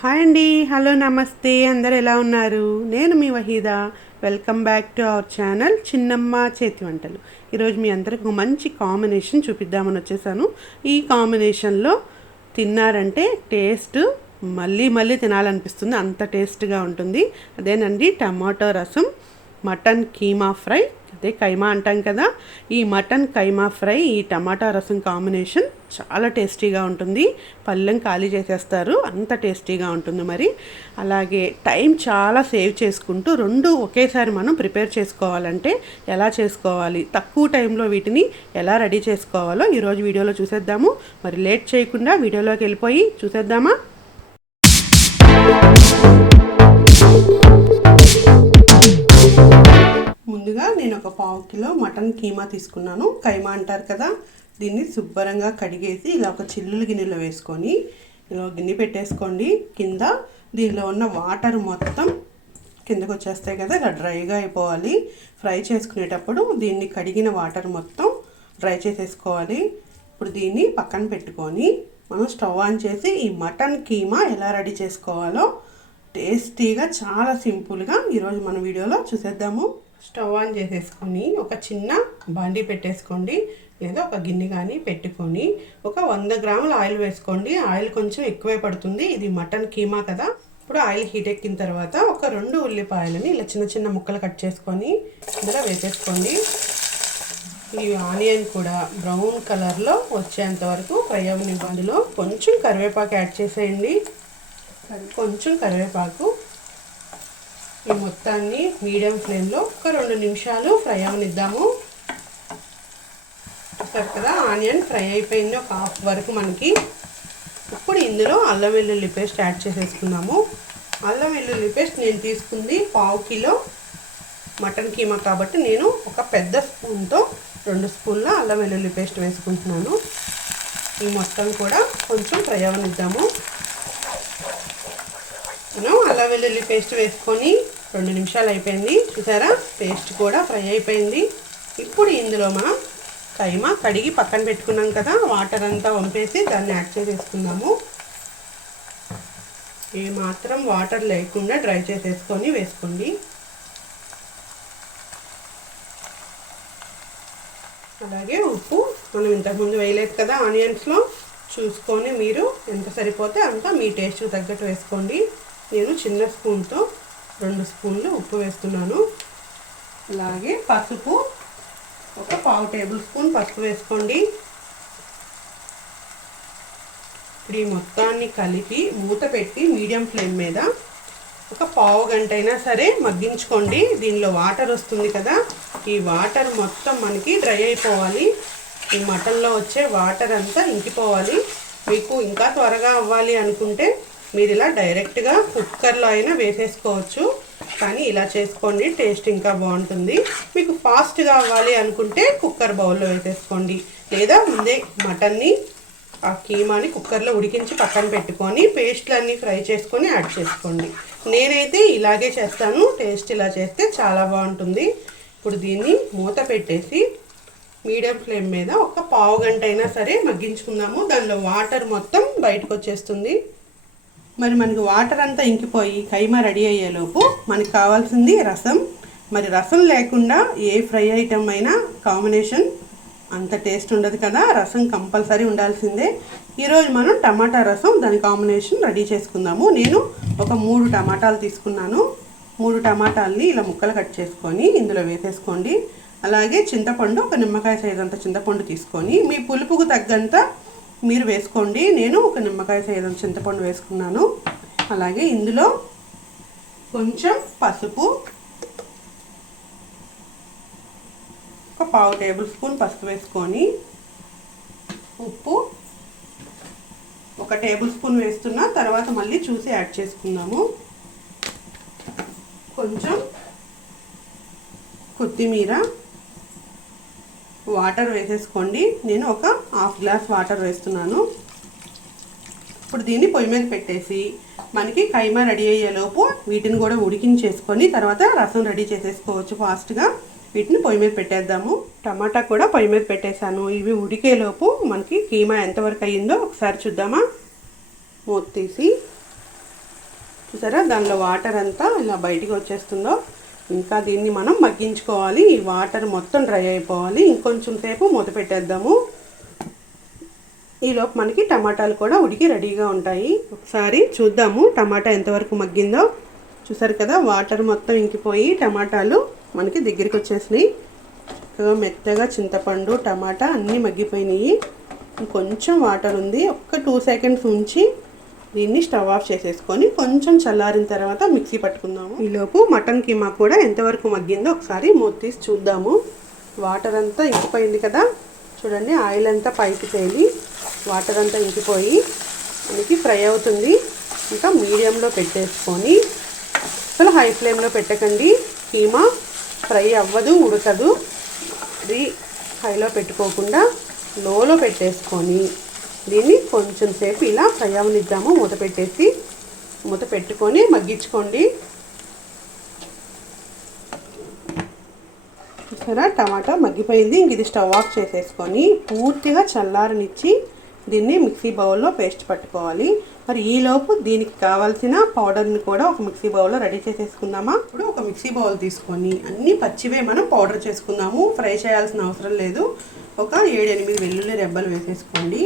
Hi అండి, hello, నమస్తే. అందరు ఎలా ఉన్నారు? నేను మీ Waheeda. Welcome back to our channel చిన్నమ్మ చేతి వంటలు. ఈరోజు మీ అందరికి ఒక మంచి కాంబినేషన్ చూపిద్దామని వచ్చేసాను. ఈ కాంబినేషన్లో తిన్నారంటే టేస్ట్ మళ్ళీ మళ్ళీ తినాలనిపిస్తుంది, అంత టేస్ట్గా ఉంటుంది. అదేనండి టమాటో రసం, మటన్ కీమా ఫ్రై, అదే కైమా అంటాం కదా. ఈ మటన్ కైమా ఫ్రై, ఈ టమాటా రసం కాంబినేషన్ చాలా టేస్టీగా ఉంటుంది. పళ్ళెం ఖాళీ చేసేస్తారు, అంత టేస్టీగా ఉంటుంది. మరి అలాగే టైం చాలా సేవ్ చేసుకుంటూ రెండు ఒకేసారి మనం ప్రిపేర్ చేసుకోవాలంటే ఎలా చేసుకోవాలి, తక్కువ టైంలో వీటిని ఎలా రెడీ చేసుకోవాలో ఈరోజు వీడియోలో చూసేద్దాము. మరి లేట్ చేయకుండా వీడియోలోకి వెళ్ళిపోయి చూసేద్దామా. ముందుగా నేను ఒక 1/2 కిలో మటన్ కీమా తీసుకున్నాను. కైమా అంటారు కదా. దీన్ని శుభ్రంగా కడిగేసి ఇలా ఒక చిల్లులు గిన్నెలో వేసుకొని ఇలా గిన్నె పెట్టేసుకోండి. కింద దీనిలో ఉన్న వాటర్ మొత్తం కిందకు వచ్చేస్తాయి కదా, ఇలా డ్రైగా అయిపోవాలి. ఫ్రై చేసుకునేటప్పుడు దీన్ని కడిగిన వాటర్ మొత్తం డ్రై చేసేసుకోవాలి. ఇప్పుడు దీన్ని పక్కన పెట్టుకొని మనం స్టవ్ ఆన్ చేసి ఈ మటన్ కీమా ఎలా రెడీ చేసుకోవాలో టేస్టీగా చాలా సింపుల్గా ఈరోజు మన వీడియోలో చూసేద్దాము. స్టవ్ ఆన్ చేసేసుకొని ఒక చిన్న బాండీ పెట్టేసుకోండి, లేదా ఒక గిన్నె కానీ పెట్టుకొని ఒక 100 గ్రాముల ఆయిల్ వేసుకోండి. ఆయిల్ కొంచెం ఎక్కువే పడుతుంది, ఇది మటన్ కీమా కదా. ఇప్పుడు ఆయిల్ హీట్ ఎక్కిన తర్వాత ఒక 2 ఉల్లిపాయలని ఇలా చిన్న చిన్న ముక్కలు కట్ చేసుకొని ఇందులో వేసేసుకోండి. ఈ ఆనియన్ కూడా బ్రౌన్ కలర్లో వచ్చేంత వరకు ఫ్రై అవ్వనివ్వండి. అందులో కొంచెం కరివేపాకు యాడ్ చేసేయండి, కొంచెం కరివేపాకు. ఈ మొత్తాన్ని మీడియం ఫ్లేమ్లో ఒక 2 నిమిషాలు ఫ్రై అవనిద్దాము. చూస్తారు కదా, ఆనియన్ ఫ్రై అయిపోయింది ఒక హాఫ్ వరకు మనకి. ఇప్పుడు ఇందులో అల్లం వెల్లుల్లి పేస్ట్ యాడ్ చేసేసుకున్నాము. అల్లం వెల్లుల్లి పేస్ట్ నేను తీసుకుంది 1/2 కిలో మటన్ కీమా కాబట్టి నేను ఒక పెద్ద స్పూన్తో 2 స్పూన్ల అల్లం వెల్లుల్లి పేస్ట్ వేసుకుంటున్నాను. ఈ మొత్తం కూడా కొంచెం ఫ్రై అవనిద్దాము. మనం అల్లం వెల్లుల్లి పేస్ట్ వేసుకొని 2 నిమిషాలు అయిపోయింది. చూసారా, పేస్ట్ కూడా ఫ్రై అయిపోయింది. ఇప్పుడు ఇందులో మనం కైమా కడిగి పక్కన పెట్టుకున్నాం కదా, వాటర్ అంతా వంపేసి దాన్ని యాడ్ చేసేసుకుందాము. ఏ మాత్రం వాటర్ లేకుండా డ్రై చేసేసుకొని వేసుకోండి. అలాగే ఉప్పు మనం ఇంతకుముందు వేయలేదు కదా ఆనియన్స్లో, చూసుకొని మీరు ఎంత సరిపోతే అంత మీ టేస్ట్ తగ్గట్టు వేసుకోండి. నేను చిన్న స్పూన్తో 2 స్పూన్లు ఉప్పు వేస్తున్నాను. అలాగే పసుపు ఒక 1/2 టేబుల్ స్పూన్ పసుపు వేసుకోండి. ఇప్పుడు ఈ మొత్తాన్ని కలిపి మూత పెట్టి మీడియం ఫ్లేమ్ మీద ఒక 1/2 గంట అయినా సరే మగ్గించుకోండి. దీనిలో వాటర్ వస్తుంది కదా, ఈ వాటర్ మొత్తం మనకి డ్రై అయిపోవాలి. ఈ మటన్లో వచ్చే వాటర్ అంతా ఇంకిపోవాలి. మీకు ఇంకా త్వరగా అవ్వాలి అనుకుంటే మీరు ఇలా డైరెక్ట్గా కుక్కర్లో అయినా వేసేసుకోవచ్చు, కానీ ఇలా చేసుకోండి, టేస్ట్ ఇంకా బాగుంటుంది. మీకు ఫాస్ట్గా అవ్వాలి అనుకుంటే కుక్కర్ బౌల్లో వేసేసుకోండి, లేదా ముందే మటన్ని ఆ కీమాని కుక్కర్లో ఉడికించి పక్కన పెట్టుకొని పేస్ట్లన్నీ ఫ్రై చేసుకొని యాడ్ చేసుకోండి. నేనైతే ఇలాగే చేస్తాను, టేస్ట్ ఇలా చేస్తే చాలా బాగుంటుంది. ఇప్పుడు దీన్ని మూత పెట్టేసి మీడియం ఫ్లేమ్ మీద ఒక 1/2 గంట అయినా సరే మగ్గించుకుందాము. దానిలో వాటర్ మొత్తం బయటకు వచ్చేస్తుంది. మరి మనకి వాటర్ అంతా ఇంకిపోయి కైమా రెడీ అయ్యేలోపు మనకి కావాల్సింది రసం. మరి రసం లేకుండా ఏ ఫ్రై ఐటమ్ అయినా కాంబినేషన్ అంత టేస్ట్ ఉండదు కదా, రసం కంపల్సరీ ఉండాల్సిందే. ఈరోజు మనం టమాటా రసం దాని కాంబినేషన్ రెడీ చేసుకుందాము. నేను ఒక 3 టమాటాలు తీసుకున్నాను. 3 టమాటాలని ఇలా ముక్కలు కట్ చేసుకొని ఇందులో వేసేసుకోండి. అలాగే చింతపండు, ఒక నిమ్మకాయ సైజ్ అంత చింతపండు తీసుకొని మీ పులుపుకు తగ్గంత మీరు వేసుకోండి. నేను ఒక నిమ్మకాయ సైజ్ అంత చింతపండు వేసుకున్నాను. అలాగే ఇందులో కొంచెం పసుపు, ఒక 1/2 టేబుల్ స్పూన్ పసుపు వేసుకొని, ఉప్పు ఒక టేబుల్ స్పూన్ వేస్తున్నా, తర్వాత మళ్ళీ చూసి యాడ్ చేసుకుందాము. కొంచెం కొత్తిమీర, వాటర్ వేసేసుకోండి. నేను ఒక 1/2 గ్లాస్ వాటర్ వేస్తున్నాను. ఇప్పుడు దీన్ని పొయ్యి మీద పెట్టేసి మనకి కైమా రెడీ అయ్యేలోపు వీటిని కూడా ఉడికించేసుకొని తర్వాత రసం రెడీ చేసేసుకోవచ్చు ఫాస్ట్గా. వీటిని పొయ్యి మీద పెట్టేద్దాము. టమాటా కూడా పొయ్యి మీద పెట్టేశాను. ఇవి ఉడికేలోపు మనకి కీమా ఎంతవరకు అయ్యిందో ఒకసారి చూద్దామా. మూత తీసి చూసారా దానిలో వాటర్ అంతా ఇలా బయటికి వచ్చేస్తుందో. ఇంకా దీన్ని మనం మగ్గించుకోవాలి. ఈ వాటర్ మొత్తం డ్రై అయిపోవాలి. ఇంకొంచెం సేపు మూత పెట్టేద్దాము. ఈలోపు మనకి టమాటాలు కూడా ఉడికి రెడీగా ఉంటాయి. ఒకసారి చూద్దాము టమాటా ఎంతవరకు మగ్గిందో. చూసారు కదా వాటర్ మొత్తం ఇంకిపోయి టమాటాలు మనకి దగ్గరికి వచ్చేసినాయి. మెత్తగా చింతపండు టమాటా అన్నీ మగ్గిపోయినాయి. కొంచెం వాటర్ ఉంది. ఒక్క 2 సెకండ్స్ ఉంచి దీన్ని స్టవ్ ఆఫ్ చేసేసుకొని కొంచెం చల్లారిన తర్వాత మిక్సీ పట్టుకుందాము. ఈలోపు మటన్ కీమా కూడా ఎంతవరకు మగ్గిందో ఒకసారి మూత తీసి చూద్దాము. వాటర్ అంతా ఇంకిపోయింది కదా, చూడండి ఆయిల్ అంతా పైకి తేలి వాటర్ అంతా ఇంకిపోయి మనకి ఫ్రై అవుతుంది. ఇంకా మీడియంలో పెట్టేసుకొని, అసలు హై ఫ్లేమ్లో పెట్టకండి, కీమా ఫ్రై అవ్వదు, ఉడకదు. ఇది హైలో పెట్టుకోకుండా లోలో పెట్టేసుకొని దీన్ని కొంచెం సేపు ఇలా ఫ్రై అవనిద్దాము. మూత పెట్టుకొని మగ్గించుకోండి. చూసారా టమాటా మగ్గిపోయింది. ఇంక ఇది స్టవ్ ఆఫ్ చేసేసుకొని పూర్తిగా చల్లారనిచ్చి దీన్ని మిక్సీ బౌల్లో పేస్ట్ పట్టుకోవాలి. మరి ఈలోపు దీనికి కావాల్సిన పౌడర్ని కూడా ఒక మిక్సీ బౌల్లో రెడీ చేసేసుకుందామా. ఇప్పుడు ఒక మిక్సీ బౌల్ తీసుకొని అన్ని పచ్చివే మనం పౌడర్ చేసుకుందాము. ఫ్రై చేయాల్సిన అవసరం లేదు. ఒక 7-8 వెల్లుల్లి రెబ్బలు వేసేసుకోండి.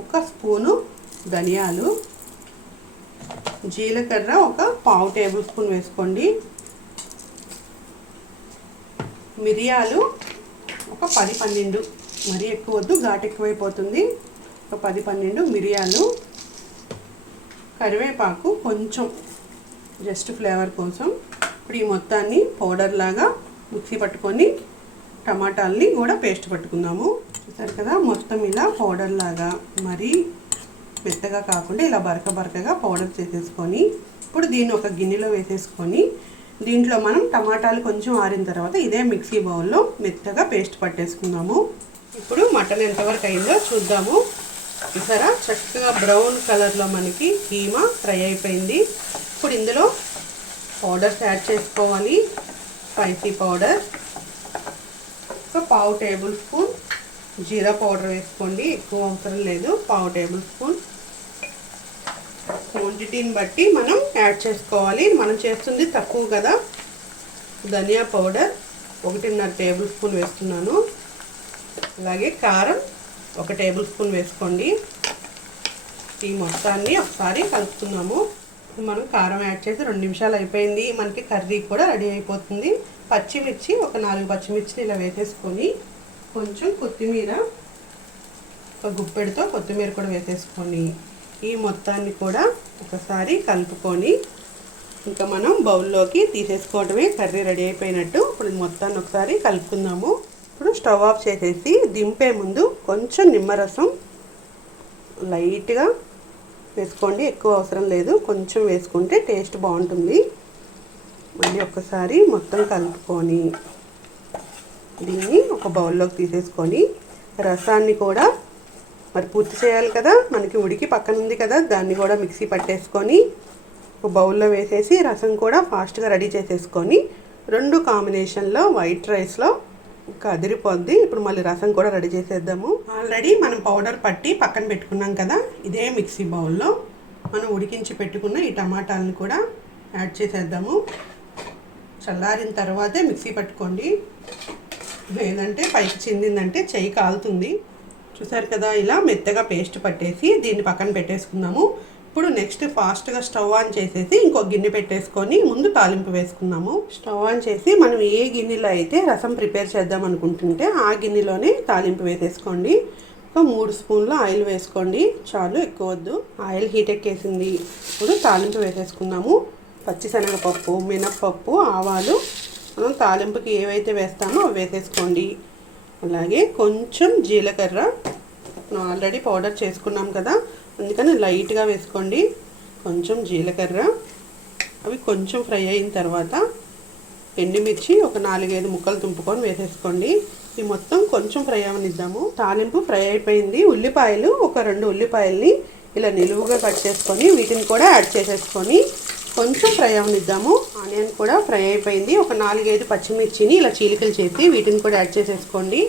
1 స్పూను ధనియాలు, జీలకర్ర ఒక 1/2 టేబుల్ స్పూన్ వేసుకోండి. మిరియాలు ఒక 10-12, మరీ ఎక్కువ వద్దు, ఘాటు ఎక్కువైపోతుంది. ఒక 10-12 మిరియాలు. కరివేపాకు కొంచెం, జస్ట్ ఫ్లేవర్ కోసం. ఇప్పుడు ఈ మొత్తాన్ని పౌడర్ లాగా మిక్సీ పట్టుకొని టమాటాలని కూడా పేస్ట్ పట్టుకుందాము. చూసారు కదా మొత్తం ఇలా పౌడర్ లాగా, మరీ మెత్తగా కాకుండా ఇలా బరకగా పౌడర్ చేసేసుకొని ఇప్పుడు దీన్ని ఒక గిన్నెలో వేసేసుకొని దీంట్లో మనం టమాటాలు కొంచెం ఆరిన తర్వాత ఇదే మిక్సీ బౌల్లో మెత్తగా పేస్ట్ పట్టేసుకుందాము. ఇప్పుడు మటన్ ఎంతవరకు అయిందో చూద్దాము. చూసారా చక్కగా బ్రౌన్ కలర్లో మనకి కీమా ఫ్రై అయిపోయింది. ఇప్పుడు ఇందులో పౌడర్స్ యాడ్ చేసుకోవాలి. స్పైసీ పౌడర్ ఒక 1/2 టేబుల్ స్పూన్ జీరా పౌడర్ వేసుకోండి, ఎక్కువ అవసరం లేదు. 1/2 టేబుల్ స్పూన్. క్వాంటిటీని బట్టి మనం యాడ్ చేసుకోవాలి. మనం చేస్తుంది తక్కువ కదా. ధనియా పౌడర్ 1.5 టేబుల్ స్పూన్ వేస్తున్నాను. అలాగే కారం 1 టేబుల్ స్పూన్ వేసుకోండి. ఈ మొత్తాన్ని ఒకసారి కలుపుతున్నాము. మనం కారం యాడ్ చేసి 2 నిమిషాలు అయిపోయింది. మనకి కర్రీ కూడా రెడీ అయిపోతుంది. పచ్చిమిర్చి ఒక 4 పచ్చిమిర్చిని ఇలా వేసేసుకొని కొంచెం కొత్తిమీర, ఒక గుప్పెడితో కొత్తిమీర కూడా వేసేసుకొని ఈ మొత్తాన్ని కూడా ఒకసారి కలుపుకొని ఇంకా మనం బౌల్లోకి తీసేసుకోవడమే. కర్రీ రెడీ అయిపోయినట్టు. ఇప్పుడు మొత్తాన్ని ఒకసారి కలుపుకుందాము. ఇప్పుడు స్టవ్ ఆఫ్ చేసేసి దింపే ముందు కొంచెం నిమ్మరసం లైట్గా వేసుకోండి, ఎక్కువ అవసరం లేదు, కొంచెం వేసుకుంటే టేస్ట్ బాగుంటుంది. మళ్ళీ ఒకసారి మొత్తం కలుపుకొని దీన్ని ఒక బౌల్లోకి తీసేసుకొని రసాన్ని కూడా మరి పూర్తి చేయాలి కదా, మనకి ఉడికి పక్కన ఉంది కదా, దాన్ని కూడా మిక్సీ పట్టేసుకొని ఒక బౌల్లో వేసేసి రసం కూడా ఫాస్ట్గా రెడీ చేసేసుకొని 2 కాంబినేషన్లో వైట్ రైస్లో ఇంకా అదిరిపోద్ది. ఇప్పుడు మళ్ళీ రసం కూడా రెడీ చేసేద్దాము. ఆల్రెడీ మనం పౌడర్ పట్టి పక్కన పెట్టుకున్నాం కదా, ఇదే మిక్సీ బౌల్లో మనం ఉడికించి పెట్టుకున్న ఈ టమాటాలను కూడా యాడ్ చేసేద్దాము. చల్లారిన తర్వాతే మిక్సీ పట్టుకోండి, లేదంటే పైకి చిందిందంటే చెయ్యి కాలుతుంది. చూసారు కదా ఇలా మెత్తగా పేస్ట్ పట్టేసి దీన్ని పక్కన పెట్టేసుకుందాము. ఇప్పుడు నెక్స్ట్ ఫాస్ట్గా స్టవ్ ఆన్ చేసేసి ఇంకో గిన్నె పెట్టేసుకొని ముందు తాలింపు వేసుకుందాము. స్టవ్ ఆన్ చేసి మనం ఏ గిన్నెలో అయితే రసం ప్రిపేర్ చేద్దాం అనుకుంటుంటే ఆ గిన్నెలోనే తాలింపు వేసేసుకోండి. ఒక 3 స్పూన్ల ఆయిల్ వేసుకోండి, చాలు, ఎక్కువ వద్దు. ఆయిల్ హీట్ ఎక్కేసింది. ఇప్పుడు తాలింపు వేసేసుకుందాము. పచ్చిశనగపప్పు, మినప్పప్పు, ఆవాలు, మనం తాలింపుకి ఏవైతే వేస్తామో అవి వేసేసుకోండి. అలాగే కొంచెం జీలకర్ర, మనం ఆల్రెడీ పౌడర్ చేసుకున్నాం కదా అందుకని లైట్గా వేసుకోండి. కొంచెం జీలకర్ర, అవి కొంచెం ఫ్రై అయిన తర్వాత ఎండుమిర్చి ఒక 4-5 ముక్కలు తుంపుకొని వేసేసుకోండి. ఈ మొత్తం కొంచెం ఫ్రై అవనిద్దాము. తాలింపు ఫ్రై అయిపోయింది. ఉల్లిపాయలు ఒక 2 ఉల్లిపాయల్ని ఇలా నిలువుగా కట్ చేసుకొని వీటిని కూడా యాడ్ చేసేసుకొని కొంచెం ఫ్రై అవనిద్దాము. ఆనియన్ కూడా ఫ్రై అయిపోయింది. ఒక 4-5 పచ్చిమిర్చిని ఇలా చీలికలు చేసి వీటిని కూడా యాడ్ చేసేసుకోండి.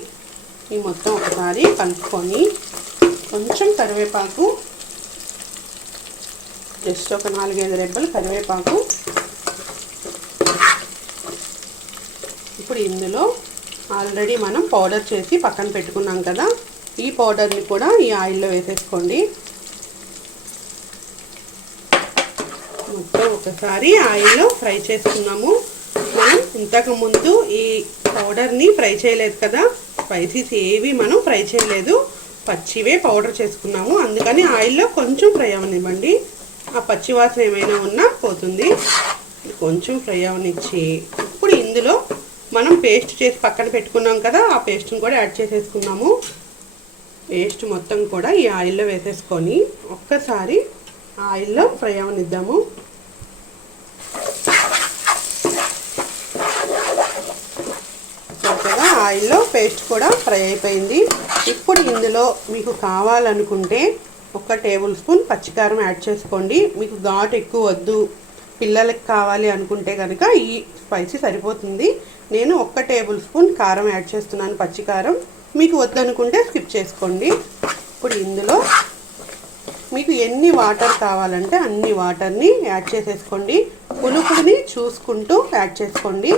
ఈ మొత్తం ఒకసారి కలుపుకొని కొంచెం కరివేపాకు, జస్ట్ ఒక 4-5 రెబ్బలు కరివేపాకు. ఇప్పుడు ఇందులో ఆల్రెడీ మనం పౌడర్ చేసి పక్కన పెట్టుకున్నాం కదా, ఈ పౌడర్ని కూడా ఈ ఆయిల్లో వేసేసుకోండి. మొత్తం ఒకసారి ఆయిల్లో ఫ్రై చేసుకున్నాము. మనం ఇంతకుముందు ఈ పౌడర్ని ఫ్రై చేయలేదు కదా, స్పైసీస్ ఏవి మనం ఫ్రై చేయలేదు, పచ్చివే పౌడర్ చేసుకున్నాము. అందుకని ఆయిల్లో కొంచెం ఫ్రై అవనివ్వండి, ఆ పచ్చి వాసన ఏమైనా ఉన్నా పోతుంది. కొంచెం ఫ్రై అవనిచ్చి ఇప్పుడు ఇందులో మనం పేస్ట్ చేసి పక్కన పెట్టుకున్నాం కదా, ఆ పేస్ట్ని కూడా యాడ్ చేసేసుకున్నాము. పేస్ట్ మొత్తం కూడా ఈ ఆయిల్లో వేసేసుకొని ఒక్కసారి ఆయిల్లో ఫ్రై అవనిద్దాము. చక్కగా ఆయిల్లో పేస్ట్ కూడా ఫ్రై అయిపోయింది. ఇప్పుడు ఇందులో మీకు కావాలనుకుంటే 1 టేబుల్ స్పూన్ పచ్చికారం యాడ్ చేసుకోండి. మీకు ఘాటు ఎక్కువ వద్దు, పిల్లలకి కావాలి అనుకుంటే కనుక ఈ స్పైసీ సరిపోతుంది. నేను 1 టేబుల్ స్పూన్ కారం యాడ్ చేస్తున్నాను, పచ్చికారం. మీకు వద్దనుకుంటే స్కిప్ చేసుకోండి. ఇప్పుడు ఇందులో మీకు ఎన్ని వాటర్ కావాలంటే అన్ని వాటర్ని యాడ్ చేసేసుకోండి. పులుపుని చూసుకుంటూ యాడ్ చేసుకోండి.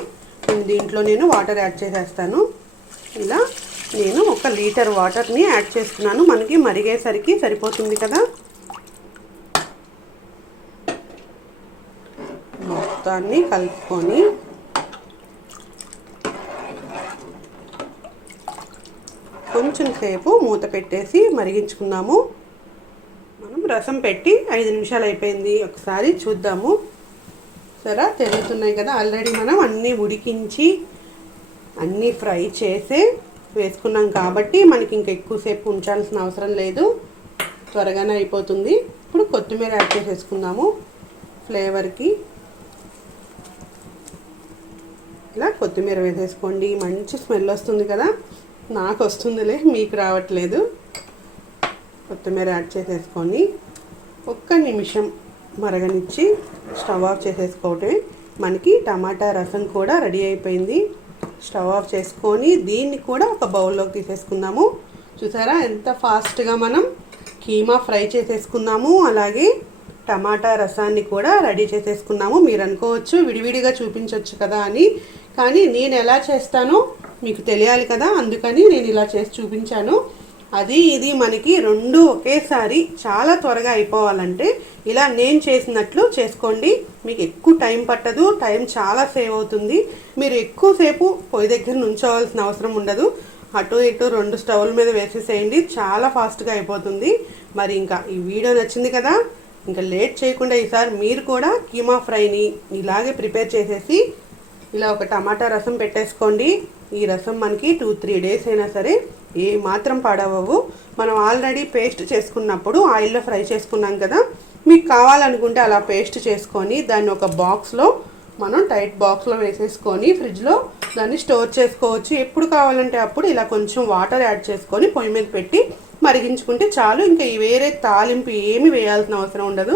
దీంట్లో నేను వాటర్ యాడ్ చేసేస్తాను. ఇలా నేను 1 లీటర్ వాటర్ని యాడ్ చేస్తున్నాను, మనకి మరిగేసరికి సరిపోతుంది కదా. మొత్తాన్ని కలుపుకొని కొంచెం సేపు మూత పెట్టేసి మరిగించుకుందాము. మనం రసం పెట్టి 5 నిమిషాలు అయిపోయింది, ఒకసారి చూద్దాము. సరే తెలుస్తున్నాయి కదా, ఆల్రెడీ మనం అన్నీ ఉడికించి అన్నీ ఫ్రై చేసి వేసుకున్నాం కాబట్టి మనకి ఇంకా ఎక్కువసేపు ఉంచాల్సిన అవసరం లేదు, త్వరగానే అయిపోతుంది. ఇప్పుడు కొత్తిమీర యాడ్ చేసేసుకుందాము ఫ్లేవర్కి. ఇలా కొత్తిమీర వేసేసుకోండి, మంచి స్మెల్ వస్తుంది కదా, నాకు వస్తుందిలే, మీకు రావట్లేదు. కొత్తిమీర యాడ్ చేసేసుకొని 1 నిమిషం మరగనిచ్చి స్టవ్ ఆఫ్ చేసేసుకోవటమే. మనకి టమాటా రసం కూడా రెడీ అయిపోయింది. స్టవ్ ఆఫ్ చేసుకొని దీన్ని కూడా ఒక బౌల్లోకి తీసేసుకుందాము. చూసారా ఎంత ఫాస్ట్గా మనం కీమా ఫ్రై చేసేసుకున్నాము, అలాగే టమాటా రసాన్ని కూడా రెడీ చేసేసుకున్నాము. మీరు అనుకోవచ్చు విడివిడిగా చూపించవచ్చు కదా అని, కానీ నేను ఎలా చేస్తానో మీకు తెలియాలి కదా, అందుకని నేను ఇలా చేసి చూపించాను. అది ఇది మనకి 2 ఒకేసారి చాలా త్వరగా అయిపోవాలంటే ఇలా నేను చేసినట్లు చేసుకోండి. మీకు ఎక్కువ టైం పట్టదు, టైం చాలా సేవ్ అవుతుంది. మీరు ఎక్కువసేపు పొయ్యి దగ్గర నుంచోవాల్సిన అవసరం ఉండదు. అటు ఇటు 2 స్టవ్ల మీద వేసేసేయండి, చాలా ఫాస్ట్గా అయిపోతుంది. మరి ఇంకా ఈ వీడియో నచ్చింది కదా, ఇంకా లేట్ చేయకుండా ఈసారి మీరు కూడా కీమా ఫ్రైని ఇలాగే ప్రిపేర్ చేసేసి ఇలా ఒక టమాటా రసం పెట్టేసుకోండి. ఈ రసం మనకి 2-3 డేస్ అయినా సరే ఏ మాత్రం పాడవవు. మనం ఆల్రెడీ పేస్ట్ చేసుకున్నప్పుడు ఆయిల్లో ఫ్రై చేసుకున్నాం కదా, మీకు కావాలనుకుంటే అలా పేస్ట్ చేసుకొని దాన్ని ఒక బాక్స్లో మనం టైట్ బాక్స్లో వేసేసుకొని ఫ్రిడ్జ్లో దాన్ని స్టోర్ చేసుకోవచ్చు. ఎప్పుడు కావాలంటే అప్పుడు ఇలా కొంచెం వాటర్ యాడ్ చేసుకొని పొయ్యి మీద పెట్టి మరిగించుకుంటే చాలు. ఇంకా వేరే తాలింపు ఏమి వేయాల్సిన అవసరం ఉండదు.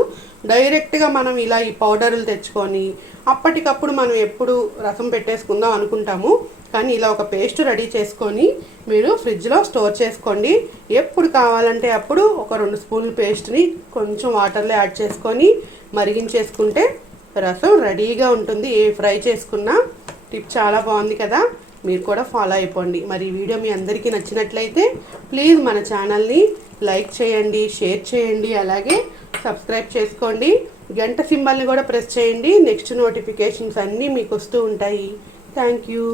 డైరెక్ట్గా మనం ఇలా ఈ పౌడర్లు తెచ్చుకొని అప్పటికప్పుడు మనం ఎప్పుడు రసం పెట్టేసుకుందాం అనుకుంటాము, కానీ ఇలా ఒక పేస్ట్ రెడీ చేసుకొని మీరు ఫ్రిడ్జ్లో స్టోర్ చేసుకోండి. ఎప్పుడు కావాలంటే అప్పుడు ఒక 2 స్పూన్ల పేస్ట్ని కొంచెం వాటర్లో యాడ్ చేసుకొని మరిగించేసుకుంటే రసం రెడీగా ఉంటుంది. ఏ ఫ్రై చేసుకున్నా టిప్ చాలా బాగుంది కదా, మీరు కూడా ఫాలో అయిపోండి. మరి ఈ వీడియో మీ అందరికీ నచ్చినట్లయితే ప్లీజ్ మన ఛానల్ని లైక్ చేయండి, షేర్ చేయండి, అలాగే సబ్స్క్రైబ్ చేసుకోండి. గంట సింబల్ని కూడా ప్రెస్ చేయండి. నెక్స్ట్ నోటిఫికేషన్స్ అన్నీ మీకు వస్తూ ఉంటాయి. Thank you.